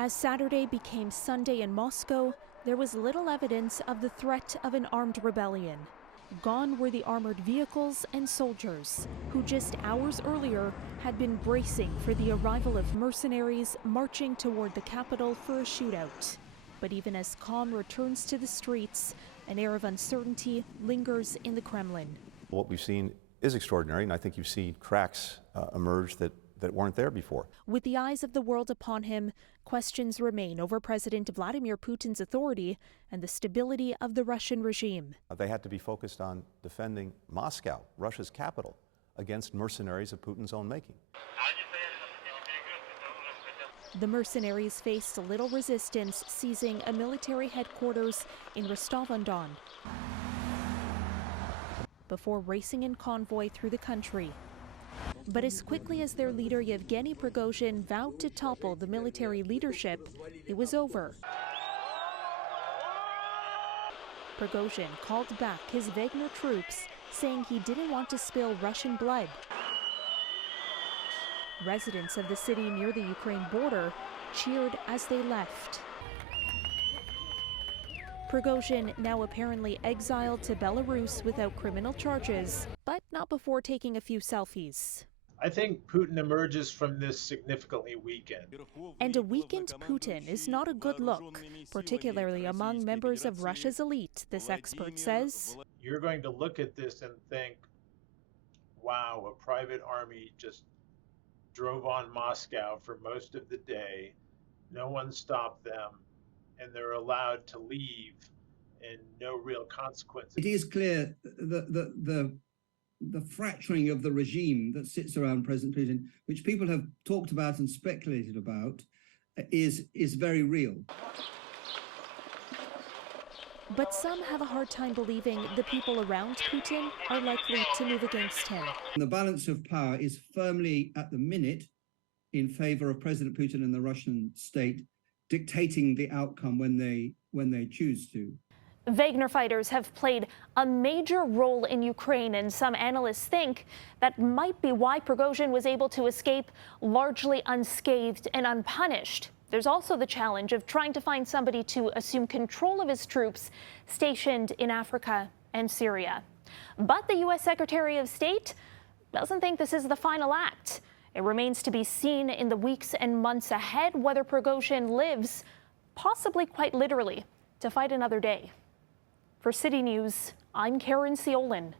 As Saturday became Sunday in Moscow, there was little evidence of the threat of an armed rebellion. Gone were the armored vehicles and soldiers, who just hours earlier had been bracing for the arrival of mercenaries marching toward the capital for a shootout. But even as calm returns to the streets, an air of uncertainty lingers in the Kremlin. What we've seen is extraordinary, and I think you've seen cracks emerge that weren't there before. With the eyes of the world upon him, questions remain over President Vladimir Putin's authority and the stability of the Russian regime. They had to be focused on defending Moscow, Russia's capital, against mercenaries of Putin's own making. The mercenaries faced little resistance, seizing a military headquarters in Rostov-on-Don before racing in convoy through the country. But as quickly as their leader Yevgeny Prigozhin vowed to topple the military leadership, it was over. Prigozhin called back his Wagner troops, saying he didn't want to spill Russian blood. Residents of the city near the Ukraine border cheered as they left. Prigozhin now apparently exiled to Belarus without criminal charges, but not before taking a few selfies. I think Putin emerges from this significantly weakened. And a weakened Putin is not a good look, particularly among members of Russia's elite, this expert says. You're going to look at this and think, wow, a private army just drove on Moscow for most of the day. No one stopped them, and they're allowed to leave and no real consequences. It is clear that the fracturing of the regime that sits around President Putin, which people have talked about and speculated about, is very real. But some have a hard time believing the people around Putin are likely to move against him. The balance of power is firmly, at the minute, in favor of President Putin and the Russian state, dictating the outcome when they choose to. Wagner fighters have played a major role in Ukraine, and some analysts think that might be why Prigozhin was able to escape largely unscathed and unpunished. There's also the challenge of trying to find somebody to assume control of his troops stationed in Africa and Syria. But the U.S. Secretary of State doesn't think this is the final act. It remains to be seen in the weeks and months ahead whether Prigozhin lives, possibly quite literally, to fight another day. For City News, I'm Caryn Ceolin.